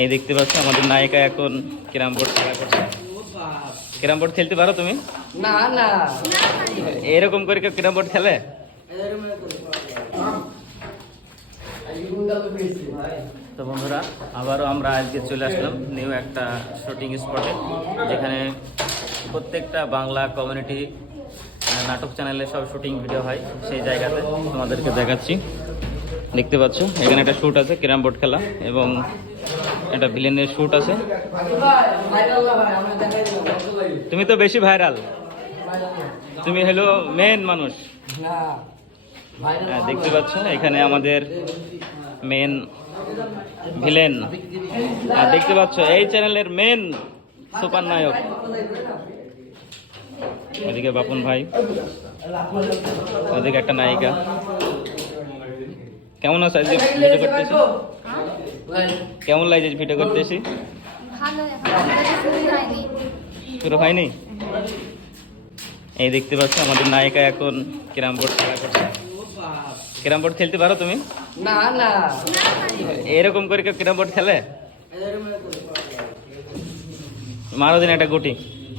এই দেখতে পাচ্ছ আমাদের নায়িকা এখন ক্যারাম বোর্ড খেলা করছে। ক্যারাম বোর্ড খেলতে পারো তুমি? না না। এরকম করে কেউ ক্যারাম বোর্ড খেলে? তো বন্ধুরা আবারও আমরা আজকে চলে আসলাম নিউ একটা শুটিং স্পটে যেখানে প্রত্যেকটা বাংলা কমিউনিটি নাটক চ্যানেলে সব শুটিং ভিডিও হয় সেই জায়গাতে তোমাদেরকে দেখাচ্ছি। দেখতে পাচ্ছ এখানে একটা শ্যুট আছে ক্যারাম বোর্ড খেলা এবং একটা ভিলেনের শ্যুট আছে। তুমি তো বেশি ভাইরাল তুমি হলো মেন মানুষ। হ্যাঁ, দেখতে পাচ্ছ এখানে আমাদের মেন ভিলেন আর দেখতে পাচ্ছ এই চ্যানেলের মেন সুপার নায়ক ওদিকে বাপন ভাই ওদিকে একটা নায়িকা। কেমন আছে? আজকে ভিডিও করতেছি? কেমন লাগছে ভিডিও করতেছি ভালো এখন শুরুই হয়নি। শুরু হয়নি? এই দেখতে পাচ্ছ আমাদের নায়িকা এখন ক্যারাম বোর্ড খেলা করছে। ক্যারাম বোর্ড খেলতে পারো তুমি? না না। এরকম করে কেউ ক্যারাম বোর্ড খেলে? মারো দিন একটা গুটি।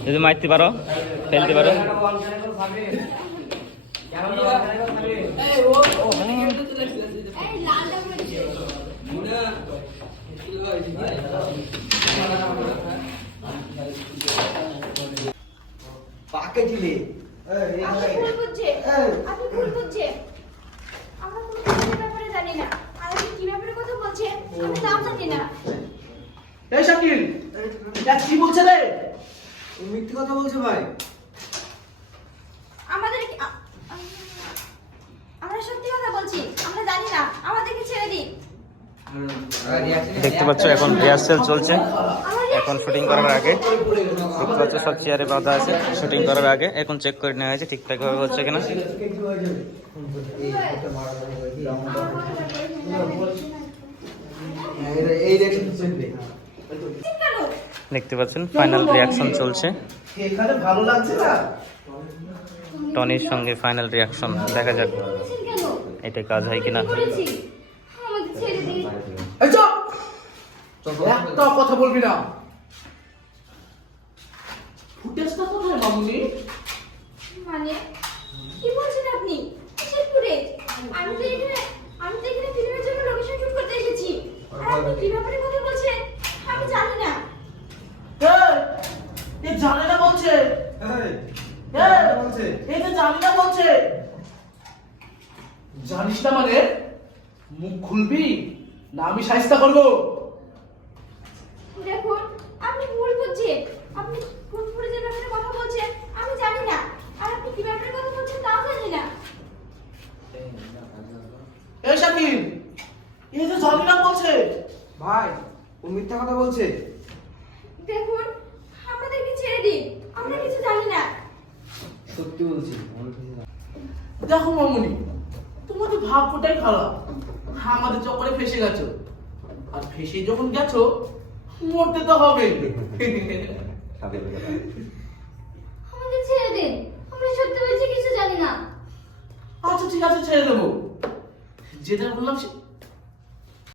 যদি মারতে পারো ফেলতে পারো এই লালটা করেছে পাকে দিলে আপনি ভুল বুঝছে? আপনি ভুল বুঝছে? আমরা কোনো কিছুর ব্যাপারে জানি না। আর আপনি কি ব্যাপারে কথা বলছেন আমি তাও জানি না। এই শাকিল! এটা কি বলছে রে? মিথ্যে কথা বলছো ভাই আমাদের কি- আ- আমরা সত্যি কথা বলছি আমরা জানি না আমাদেরকে ছেড়ে দিন দেখতে পাচ্ছ, এখন রিহার্সেল চলছে। এখন শুটিং করার আগে। দেখতে পাচ্ছ, সব চেয়ারে বাঁধা আছে শুটিং করার আগে। এখন চেক করে নেওয়া হয়েছে, ঠিকঠাক ভাবে হচ্ছে কিনা। দেখতে পাচ্ছেন ফাইনাল রিয়াকশন চলছে। টনির সঙ্গে ফাইনাল রিয়াকশন দেখা যাক। এটা কাজ হয় কিনা। ছেড়ে দিন। এই চুপ! কথা বলবি না। ফুটেজটা কোথায় মামুনি মানে? কি বলছেন আপনি? কিসের ফুটেজ? আমি তো এখানে আমি তো এখানে ফিল্মের জন্য লোকেশন শুট করতে এসেছি। আর আপনি কি ব্যাপারে কথা বলছেন? আমি জানি না। এই, এ জানে না বলছে। এই, এই! যে জানি না বলছে। জানিস না মানে? মুখ খুলবি না আমি সাহিস্তা করব? দেখুন আপনি ভুল বুঝছেন। আপনি কোন ফুটেজের ব্যাপারে কথা বলছেন আমি জানি না। আর আপনি কি ব্যাপারে কথা বলছেন তাও জানি না। এই শাকিল এই যে জানি না বলছে। ভাই ও মিথ্যা কথা বলছে। দেখুন আমাদেরকে ছেড়ে দিন। আমরা কিছু জানি না। সত্যি বলছি দেখো মামুনি তোমাদের ভাগ্যটাই খারাপ আমাদের চক্করে ফেসে গেছো। আর ফেসে যখন গেছো মরতে তো হবে। আমাদের ছেড়ে দিন। আমরা সত্যি বলছি কিছু জানি না। আচ্ছা ঠিক আছে ছেড়ে দেবো। যেটা বললাম সে-